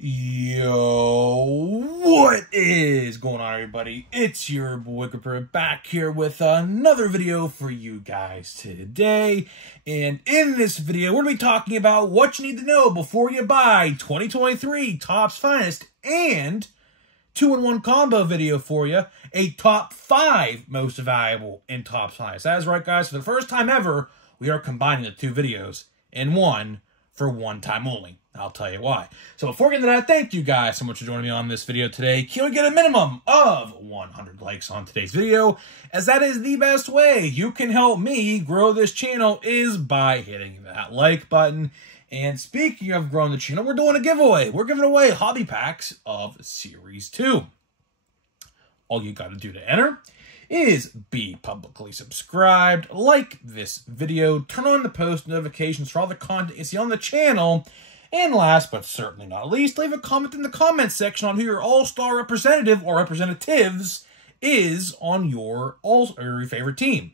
Yo, what is going on, everybody? It's your boy Cooper back here with another video for you guys today. And in this video, we're going to be talking about what you need to know before you buy 2023 Topps Finest and 2-in-1 combo video for you, a top 5 most valuable in Topps Finest. That is right, guys. For the first time ever, we are combining the two videos in one for one time only. I'll tell you why. So before we get into that, thank you guys so much for joining me on this video today. Can we get a minimum of 100 likes on today's video, as that is the best way you can help me grow this channel is by hitting that like button. And speaking of growing the channel, we're doing a giveaway. We're giving away hobby packs of Series 2. All you got to do to enter is be publicly subscribed, like this video, turn on the post notifications for all the content you see on the channel, and last but certainly not least, leave a comment in the comment section on who your all-star representative or representatives is on your favorite team.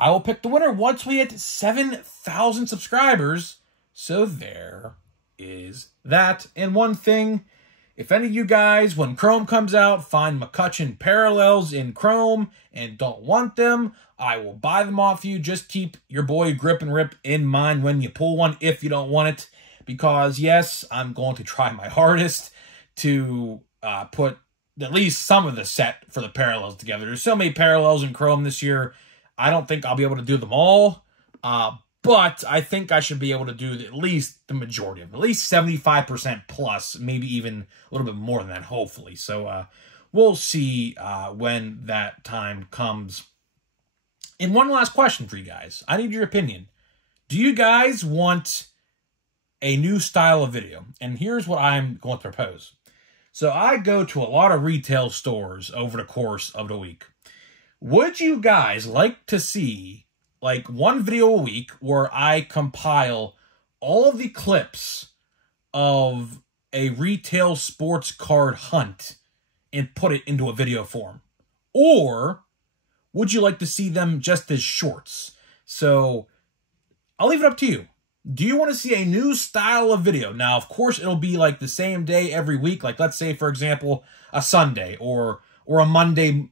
I will pick the winner once we hit 7,000 subscribers. So there is that. And one thing, if any of you guys, when Chrome comes out, find McCutchen parallels in Chrome and don't want them, I will buy them off you. Just keep your boy Grip and Rip in mind when you pull one if you don't want it. Because, yes, I'm going to try my hardest to put at least some of the set for the parallels together. There's so many parallels in Chrome this year, I don't think I'll be able to do them all. But I think I should be able to do at least the majority of them. At least 75% plus, maybe even a little bit more than that, hopefully. So we'll see when that time comes. And one last question for you guys. I need your opinion. Do you guys want a new style of video? And here's what I'm going to propose. So I go to a lot of retail stores over the course of the week. Would you guys like to see like one video a week where I compile all of the clips of a retail sports card hunt and put it into a video form? Or would you like to see them just as shorts? So I'll leave it up to you. Do you want to see a new style of video? Now, of course, it'll be like the same day every week. Like, let's say, for example, a Sunday or a Monday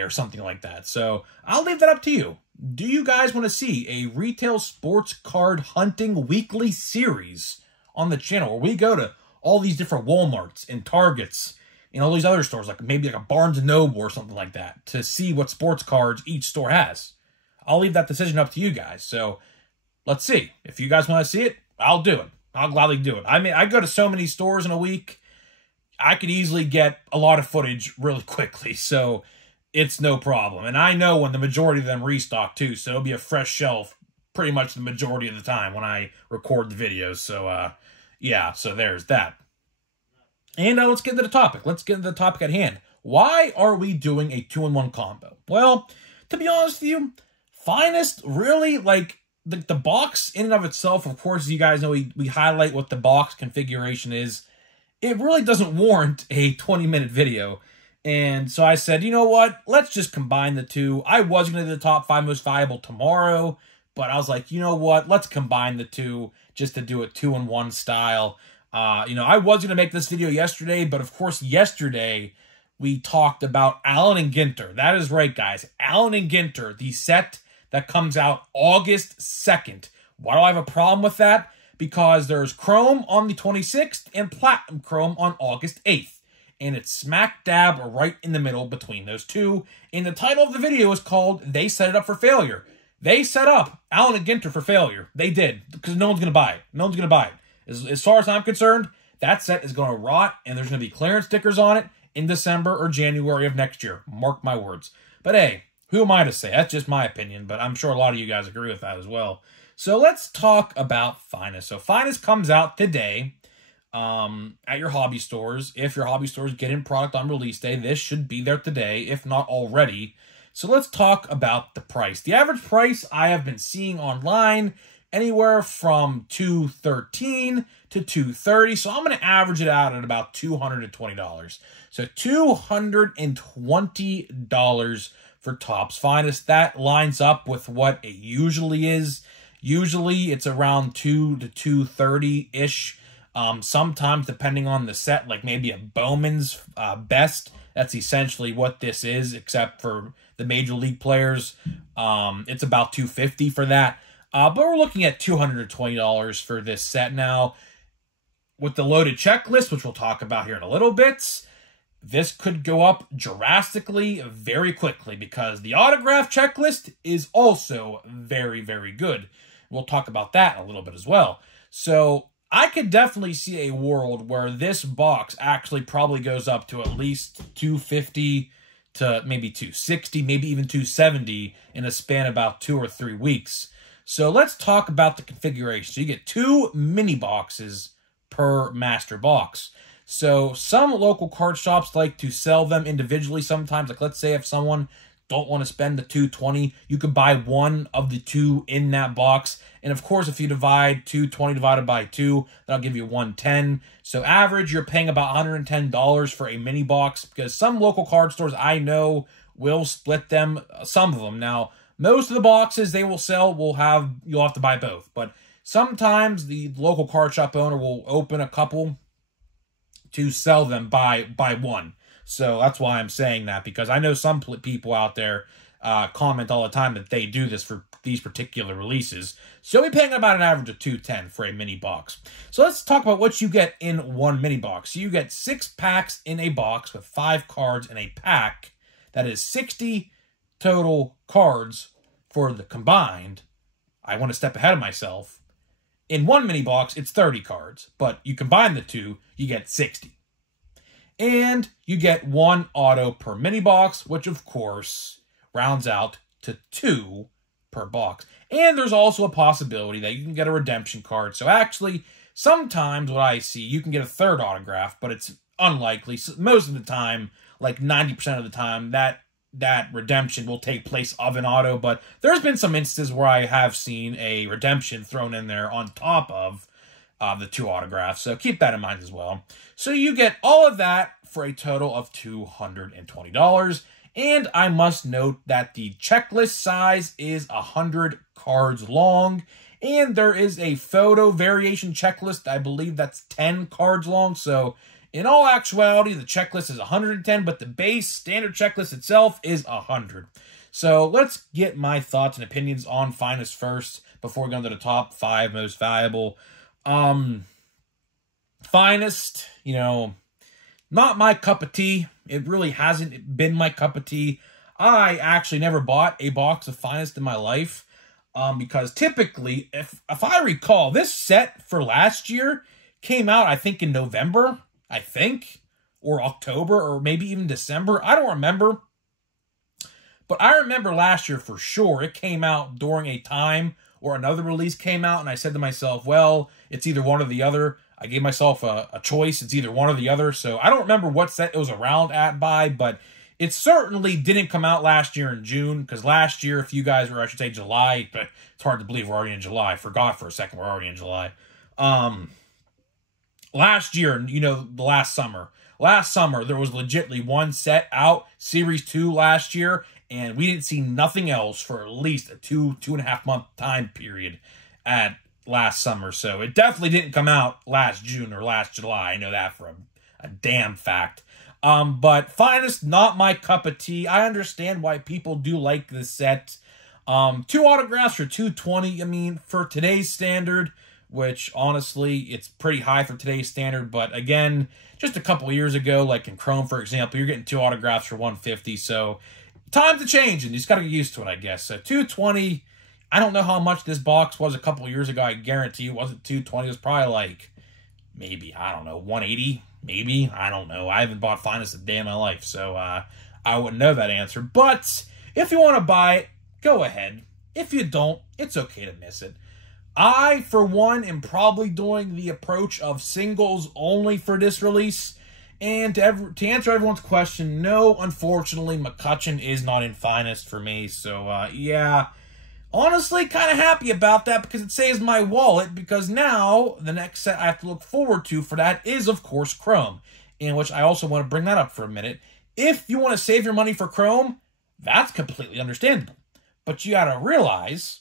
or something like that. So I'll leave that up to you. Do you guys want to see a retail sports card hunting weekly series on the channel where we go to all these different Walmarts and Targets and all these other stores, like maybe like a Barnes & Noble or something like that, to see what sports cards each store has? I'll leave that decision up to you guys. So let's see. If you guys want to see it, I'll do it. I'll gladly do it. I mean, I go to so many stores in a week, I could easily get a lot of footage really quickly. So it's no problem. And I know when the majority of them restock too, so it'll be a fresh shelf pretty much the majority of the time when I record the videos. So, yeah, so there's that. And let's get into the topic. Let's get into the topic at hand. Why are we doing a 2-in-1 combo? Well, to be honest with you, Finest really, like, the box in and of itself, of course, as you guys know, we highlight what the box configuration is. It really doesn't warrant a 20-minute video. And so I said, you know what? Let's just combine the two. I was going to do the top 5 most valuable tomorrow, but I was like, you know what? Let's combine the two just to do it 2-in-1 style. You know, I was going to make this video yesterday, but of course, yesterday we talked about Allen and Ginter. That is right, guys. Allen and Ginter, the set that comes out August 2nd. Why do I have a problem with that? Because there's Chrome on the 26th and Platinum Chrome on August 8th. And it's smack dab right in the middle between those two. And the title of the video is called They Set It Up for Failure. They set up Allen and Ginter for failure. They did, because no one's going to buy it. No one's going to buy it. As far as I'm concerned, that set is going to rot, and there's going to be clearance stickers on it in December or January of next year. Mark my words. But hey, who am I to say? That's just my opinion, but I'm sure a lot of you guys agree with that as well. So let's talk about Finest. So Finest comes out today at your hobby stores. If your hobby stores get in product on release day, this should be there today, if not already. So let's talk about the price. The average price I have been seeing online, anywhere from $213 to $230. So I'm going to average it out at about $220. So $220 for Topps Finest. That lines up with what it usually is. Usually it's around $2 to $230-ish. Sometimes, depending on the set, like maybe a Bowman's Best, that's essentially what this is, except for the Major League players. It's about $250 for that. But we're looking at $220 for this set now. With the loaded checklist, which we'll talk about here in a little bit, this could go up drastically very quickly because the autograph checklist is also very, very good. We'll talk about that in a little bit as well. So I could definitely see a world where this box actually probably goes up to at least $250 to maybe $260, maybe even $270 in a span of about 2 or 3 weeks. So let's talk about the configuration. So you get 2 mini boxes per master box. So some local card shops like to sell them individually sometimes. Like let's say if someone don't want to spend the $220, you could buy one of the 2 in that box. And of course, if you divide $220 divided by 2, that'll give you $110. So average, you're paying about $110 for a mini box because some local card stores I know will split them, some of them. Now, most of the boxes they will sell you'll have to buy both. But sometimes the local card shop owner will open a couple to sell them by one. So that's why I'm saying that, because I know some people out there comment all the time that they do this for these particular releases. So you'll be paying about an average of $210 for a mini box. So let's talk about what you get in one mini box. You get 6 packs in a box with 5 cards in a pack. That is 60 total cards for the combined. I want to step ahead of myself. In one mini box, it's 30 cards, but you combine the 2, you get 60. And you get 1 auto per mini box, which of course rounds out to 2 per box. And there's also a possibility that you can get a redemption card. So actually, sometimes what I see, you can get a 3rd autograph, but it's unlikely. So most of the time, like 90% of the time, that redemption will take place of an auto. But there's been some instances where I have seen a redemption thrown in there on top of the 2 autographs. So keep that in mind as well. So you get all of that for a total of $220. And I must note that the checklist size is 100 cards long. And there is a photo variation checklist. I believe that's 10 cards long. So in all actuality, the checklist is 110, but the base standard checklist itself is 100. So let's get my thoughts and opinions on Finest first before we go into the top 5 most valuable. Finest, not my cup of tea. It really hasn't been my cup of tea. I actually never bought a box of Finest in my life because typically, if I recall, this set for last year came out, I think, in November, or October, or maybe even December. I don't remember. But I remember last year for sure, it came out during a time where another release came out, and I said to myself, well, it's either one or the other. I gave myself a choice. It's either one or the other. So I don't remember what set it was around but it certainly didn't come out last year in June, because last year, if you guys were, I should say July, but it's hard to believe we're already in July. I forgot for a second we're already in July. Last year, the last summer, there was legitimately one set out, Series 2 last year, and we didn't see nothing else for at least a 2.5 month time period at last summer. So it definitely didn't come out last June or last July. I know that for a damn fact. But Finest, not my cup of tea. I understand why people do like this set. 2 autographs for $220. I mean, for today's standard, which honestly, it's pretty high for today's standard. But again, just a couple years ago, like in Chrome, for example, you're getting 2 autographs for $150. So time to change, and you just got to get used to it, I guess. So $220. I don't know how much this box was a couple years ago. I guarantee it wasn't $220. It was probably like, maybe, I don't know, $180, maybe. I don't know. I haven't bought Finest a day in my life, so I wouldn't know that answer. But if you want to buy it, go ahead. If you don't, it's okay to miss it. I, for one, am probably doing the approach of singles only for this release. And to answer everyone's question, no, unfortunately, McCutchen is not in Finest for me. So, yeah. Honestly, kind of happy about that because it saves my wallet, because now the next set I have to look forward to for that is, of course, Chrome, in which I also want to bring that up for a minute. If you want to save your money for Chrome, that's completely understandable. But you got to realize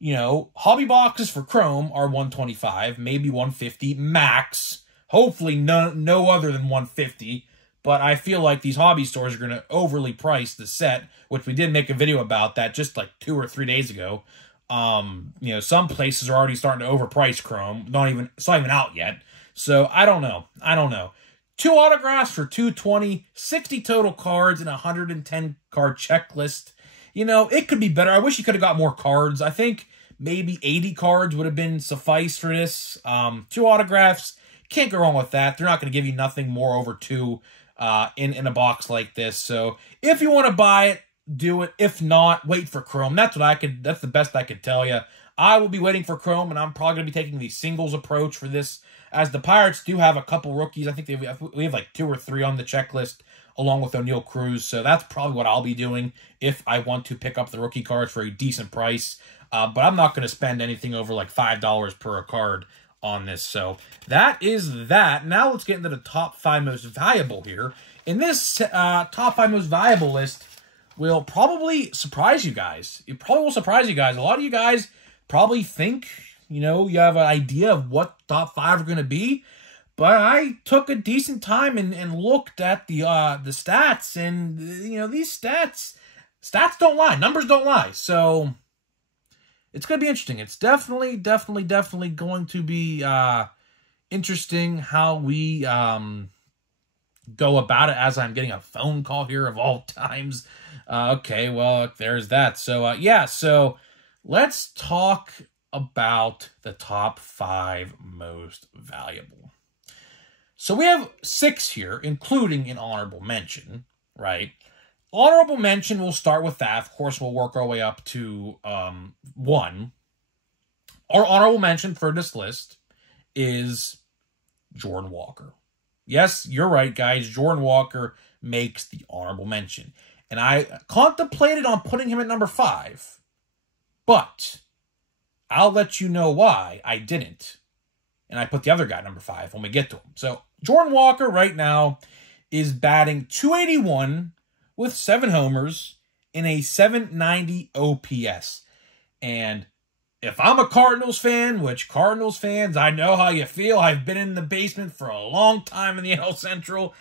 You know, hobby boxes for Chrome are $125, maybe $150 max. Hopefully no other than $150. But I feel like these hobby stores are going to overly price the set, which we did make a video about that just like 2 or 3 days ago. You know, some places are already starting to overprice Chrome. It's not even out yet. So I don't know. 2 autographs for $220, 60 total cards, and a 110 card checklist. You know, it could be better. I wish you could have got more cards. I think maybe 80 cards would have been suffice for this. 2 autographs. Can't go wrong with that. They're not going to give you nothing more over 2 in a box like this. So if you want to buy it, do it. If not, wait for Chrome. That's the best I could tell you. I will be waiting for Chrome, and I'm probably going to be taking the singles approach for this, as the Pirates do have a couple rookies. I think we have like 2 or 3 on the checklist, along with O'Neal Cruz. So that's probably what I'll be doing if I want to pick up the rookie cards for a decent price. But I'm not going to spend anything over like $5 per card on this. So that is that. Now let's get into the top 5 most valuable here. In this top 5 most valuable list will probably surprise you guys. It probably will surprise you guys. A lot of you guys probably think, you know, you have an idea of what top 5 are going to be. But I took a decent time and looked at the stats, and you know, these stats don't lie, numbers don't lie. So it's going to be interesting. It's definitely going to be interesting how we go about it, as I'm getting a phone call here of all times. Okay, well, there's that. So yeah, so let's talk about the top 5 most valuable. So we have 6 here, including an honorable mention, right? Honorable mention, we'll start with that. Of course, we'll work our way up to 1. Our honorable mention for this list is Jordan Walker. Yes, you're right, guys. Jordan Walker makes the honorable mention. And I contemplated on putting him at number 5. But I'll let you know why I didn't. And I put the other guy at number 5 when we get to him. So Jordan Walker right now is batting .281 with 7 homers in a .790 OPS. And if I'm a Cardinals fan, which Cardinals fans, I know how you feel. I've been in the basement for a long time in the NL Central.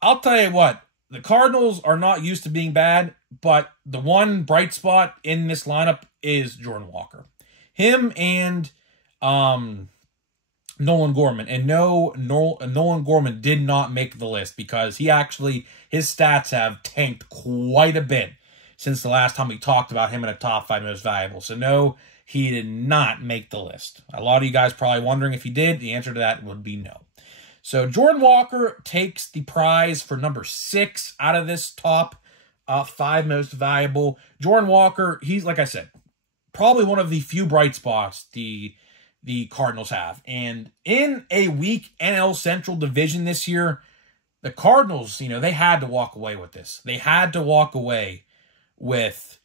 I'll tell you what, the Cardinals are not used to being bad, but the one bright spot in this lineup is Jordan Walker. Him and Nolan Gorman. And no, Nolan Gorman did not make the list because his stats have tanked quite a bit since the last time we talked about him in a top 5 most valuable. So no, he did not make the list. A lot of you guys probably wondering if he did. The answer to that would be no. So Jordan Walker takes the prize for number 6 out of this top 5 most valuable. Jordan Walker, he's, like I said, probably one of the few bright spots the Cardinals have. And in a weak NL Central division this year, the Cardinals, you know, they had to walk away with this. They had to walk away with,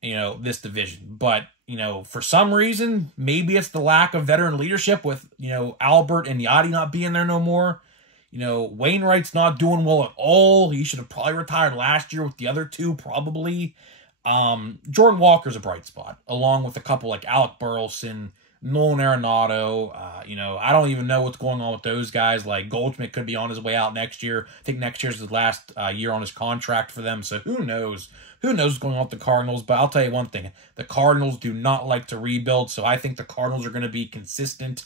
you know, this division. But, you know, for some reason, maybe it's the lack of veteran leadership with, you know, Albert and Yachty not being there no more. You know, Wainwright's not doing well at all. He should have probably retired last year with the other 2, probably. Jordan Walker's a bright spot, along with a couple like Alec Burleson, Nolan Arenado. You know, I don't even know what's going on with those guys. Like, Goldschmidt could be on his way out next year. I think next year's his last year on his contract for them. So who knows? Who knows what's going on with the Cardinals? But I'll tell you one thing. The Cardinals do not like to rebuild. So I think the Cardinals are going to be consistent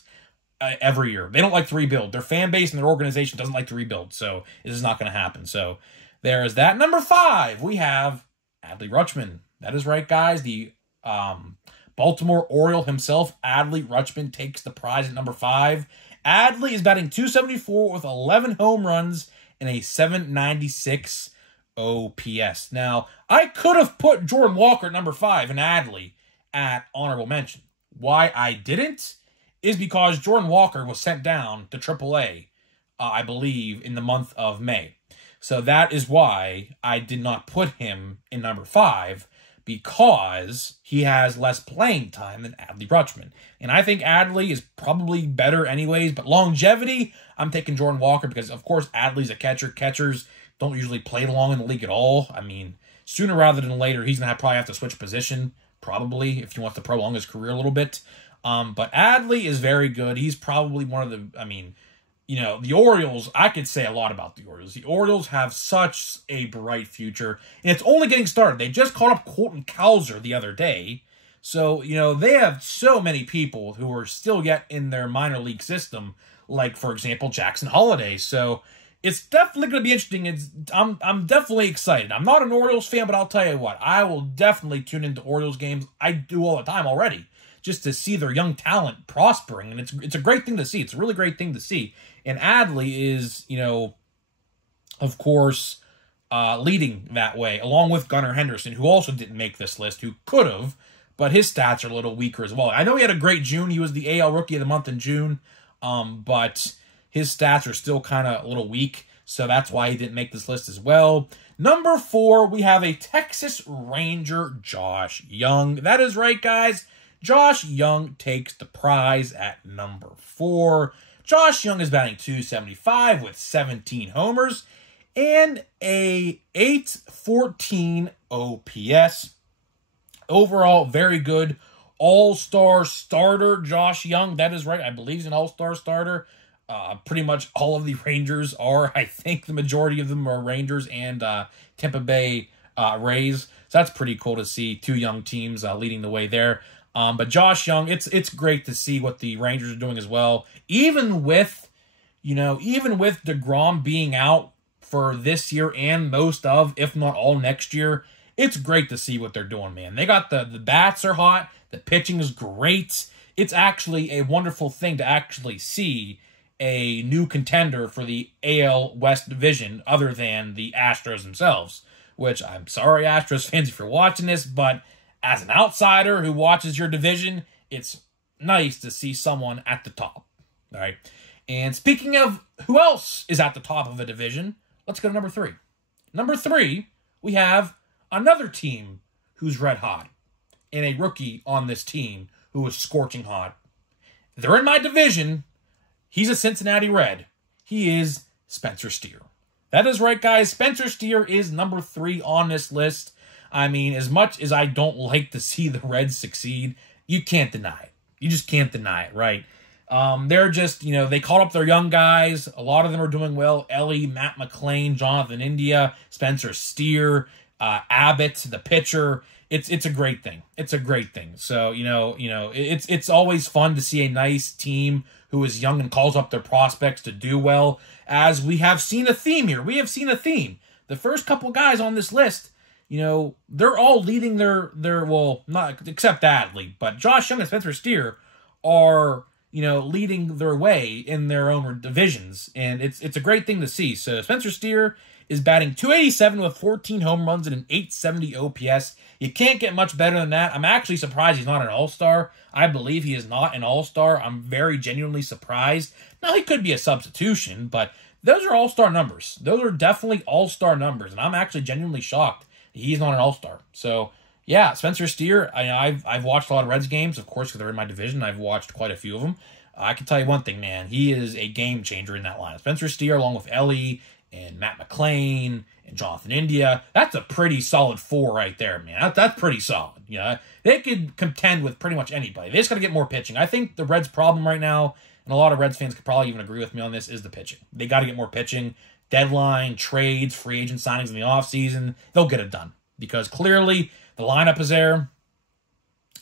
every year. They don't like to rebuild. Their fan base and their organization doesn't like to rebuild. So this is not going to happen. So there is that. Number 5, we have Adley Rutschman. That is right, guys. The Baltimore Oriole himself, Adley Rutschman, takes the prize at number 5. Adley is batting .274 with 11 home runs and a .796 OPS. Now, I could have put Jordan Walker at number 5 and Adley at honorable mention. Why I didn't is because Jordan Walker was sent down to AAA, I believe, in the month of May. So that is why I did not put him in number 5, because he has less playing time than Adley Rutschman. And I think Adley is probably better anyways, but longevity, I'm taking Jordan Walker because, of course, Adley's a catcher. Catchers don't usually play long in the league at all. I mean, sooner rather than later, he's going to probably have to switch position. probably, if he wants to prolong his career a little bit. But Adley is very good. He's probably one of the, I mean, you know, the Orioles, I could say a lot about the Orioles. The Orioles have such a bright future, and it's only getting started. They just called up Colton Cowser the other day. So, you know, they have so many people who are still yet in their minor league system, like, for example, Jackson Holliday. So, it's definitely going to be interesting. I'm definitely excited. I'm not an Orioles fan, but I'll tell you what, I will definitely tune into Orioles games. I do all the time already, just to see their young talent prospering, and it's a great thing to see. It's a really great thing to see. And Adley is, you know, of course, leading that way, along with Gunnar Henderson, who also didn't make this list, who could have, but his stats are a little weaker as well. I know he had a great June. He was the AL Rookie of the Month in June, but his stats are still kind of a little weak, so that's why he didn't make this list as well. Number 4, we have a Texas Ranger, Josh Jung. That is right, guys. Josh Jung takes the prize at number 4. Josh Jung is batting .275 with 17 homers and a .814 OPS. Overall, very good all-star starter, Josh Jung. That is right. I believe he's an all-star starter. Pretty much all of the Rangers are. I think the majority of them are Rangers and Tampa Bay Rays. So that's pretty cool to see 2 young teams leading the way there. But Josh Jung, it's great to see what the Rangers are doing as well. Even with, you know, even with DeGrom being out for this year and most of, if not all next year, it's great to see what they're doing, man. They got the bats are hot. The pitching is great. It's actually a wonderful thing to actually see a new contender for the AL West division other than the Astros themselves, which I'm sorry, Astros fans, if you're watching this, but as an outsider who watches your division, it's nice to see someone at the top. All right. And speaking of who else is at the top of a division, let's go to number 3. Number 3, we have another team who's red hot and a rookie on this team who is scorching hot. They're in my division. He's a Cincinnati Red. He is Spencer Steer. That is right, guys. Spencer Steer is number 3 on this list. I mean, as much as I don't like to see the Reds succeed, you can't deny it. You just can't deny it, right? They're just, you know, they called up their young guys. A lot of them are doing well. Ellie, Matt McLain, Jonathan India, Spencer Steer, Abbott, the pitcher. It's a great thing. It's a great thing. So, you know, it's always fun to see a nice team who is young and calls up their prospects to do well, as we have seen a theme here. We have seen a theme. The first couple guys on this list, you know, they're all leading their well, not except Adley, but Josh Jung and Spencer Steer are, you know, leading their way in their own divisions, and it's a great thing to see. So Spencer Steer is batting .287 with 14 home runs and an .870 OPS. You can't get much better than that. I'm actually surprised he's not an all-star. I believe he is not an all-star. I'm very genuinely surprised. Now, he could be a substitution, but those are all-star numbers. Those are definitely all-star numbers, and I'm actually genuinely shocked he's not an all-star. So, yeah, Spencer Steer, I've watched a lot of Reds games, of course, because they're in my division. I've watched quite a few of them. I can tell you one thing, man. He is a game changer in that line. Spencer Steer, along with Ellie and Matt McLain and Jonathan India, that's a pretty solid 4 right there, man. That's pretty solid. You know, they could contend with pretty much anybody. They just got to get more pitching. I think the Reds' problem right now, and a lot of Reds fans could probably even agree with me on this, is the pitching. They got to get more pitching. Deadline, trades, free agent signings in the offseason, they'll get it done. Because clearly the lineup is there,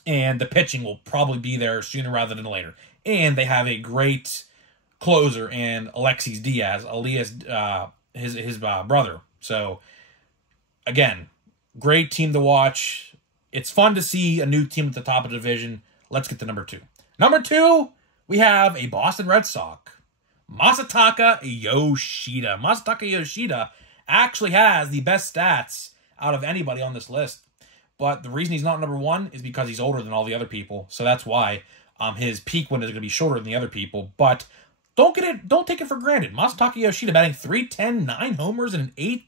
and the pitching will probably be there sooner rather than later. And they have a great closer in Alexis Diaz, his brother. So, again, great team to watch. It's fun to see a new team at the top of the division. Let's get to number 2. Number 2, we have a Boston Red Sox, Masataka Yoshida. Masataka Yoshida actually has the best stats out of anybody on this list. But the reason he's not number 1 is because he's older than all the other people. So that's why his peak window is going to be shorter than the other people. But don't take it for granted. Masataka Yoshida batting .310, 9 homers, and an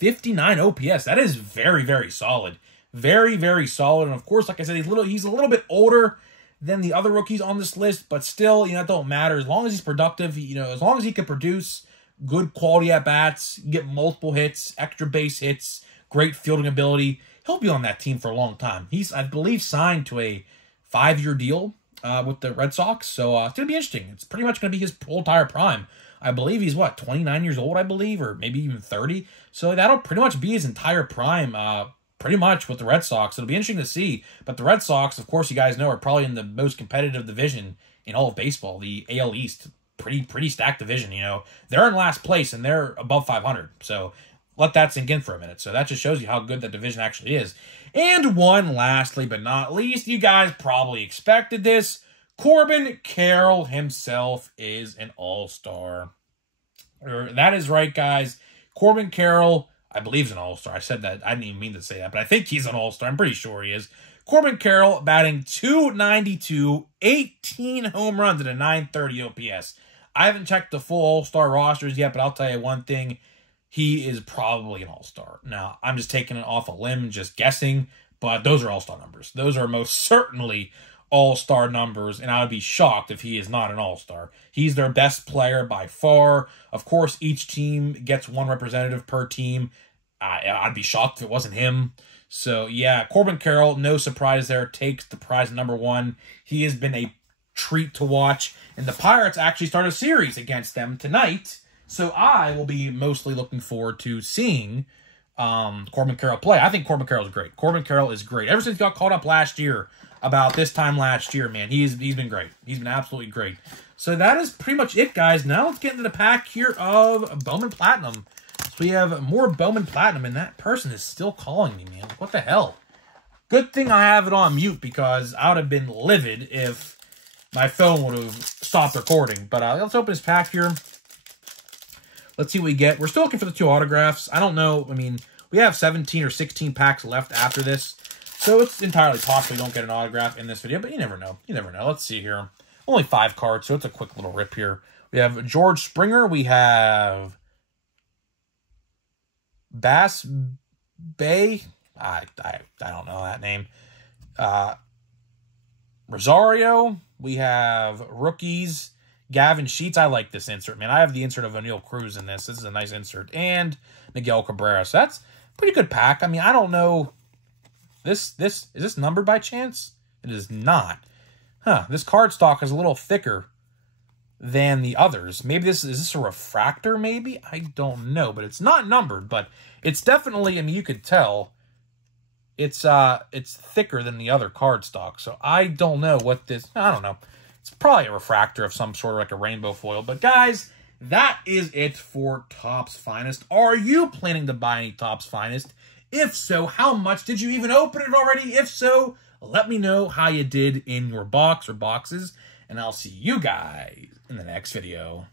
.859 OPS. That is very, very solid. Very, very solid. And of course, like I said, he's a little bit older than the other rookies on this list, but still, you know, it don't matter. As long as he's productive, you know, as long as he can produce good quality at-bats, get multiple hits, extra base hits, great fielding ability, he'll be on that team for a long time. He's, I believe, signed to a 5-year deal with the Red Sox, so it's going to be interesting. It's pretty much going to be his whole entire prime. I believe he's, what, 29 years old, I believe, or maybe even 30. So that'll pretty much be his entire prime, pretty much with the Red Sox. It'll be interesting to see. But the Red Sox, of course, you guys know, are probably in the most competitive division in all of baseball, the AL East. Pretty stacked division, you know. They're in last place, and they're above 500. So let that sink in for a minute. So that just shows you how good that division actually is. And one, lastly but not least, you guys probably expected this. Corbin Carroll himself is an all-star. That is right, guys. Corbin Carroll, I believe, is an all-star. I said that. I didn't even mean to say that, but I think he's an all-star. I'm pretty sure he is. Corbin Carroll batting .292, 18 home runs and a .930 OPS. I haven't checked the full all-star rosters yet, but I'll tell you one thing. He is probably an all-star. Now, I'm just taking it off a limb, just guessing, but those are all-star numbers. Those are most certainly all-star numbers, and I would be shocked if he is not an all-star. He's their best player by far. Of course, each team gets one representative per team. I'd be shocked if it wasn't him. So, yeah, Corbin Carroll, no surprise there, takes the prize #1. He has been a treat to watch, and the Pirates actually start a series against them tonight. So I will be mostly looking forward to seeing Corbin Carroll play. I think Corbin Carroll is great. Corbin Carroll is great. Ever since he got called up last year, about this time last year, man, he's been great. He's been absolutely great. So that is pretty much it, guys. Now let's get into the pack here of Bowman Platinum. So we have more Bowman Platinum, and that person is still calling me, man. What the hell? Good thing I have it on mute, because I would have been livid if my phone would have stopped recording. But let's open this pack here. Let's see what we get. We're still looking for the 2 autographs. I don't know. I mean, we have 17 or 16 packs left after this. So it's entirely possible we don't get an autograph in this video, but you never know. You never know. Let's see here. Only 5 cards, so it's a quick little rip here. We have George Springer. We have Bass Bay. I don't know that name. Rosario. We have rookies. Gavin Sheets. I like this insert, man. I have the insert of O'Neal Cruz in this. This is a nice insert. And Miguel Cabrera. So that's a pretty good pack. I mean, I don't know. Is this numbered by chance? It is not. Huh. This card stock is a little thicker than the others. Maybe is this a refractor, maybe? I don't know, but it's not numbered, but it's definitely, I mean, you could tell it's thicker than the other card stock. So I don't know what this, I don't know. It's probably a refractor of some sort, like a rainbow foil. But guys, that is it for Topps Finest. Are you planning to buy any Topps Finest? If so, how much? Did you even open it already? If so, let me know how you did in your box or boxes, and I'll see you guys in the next video.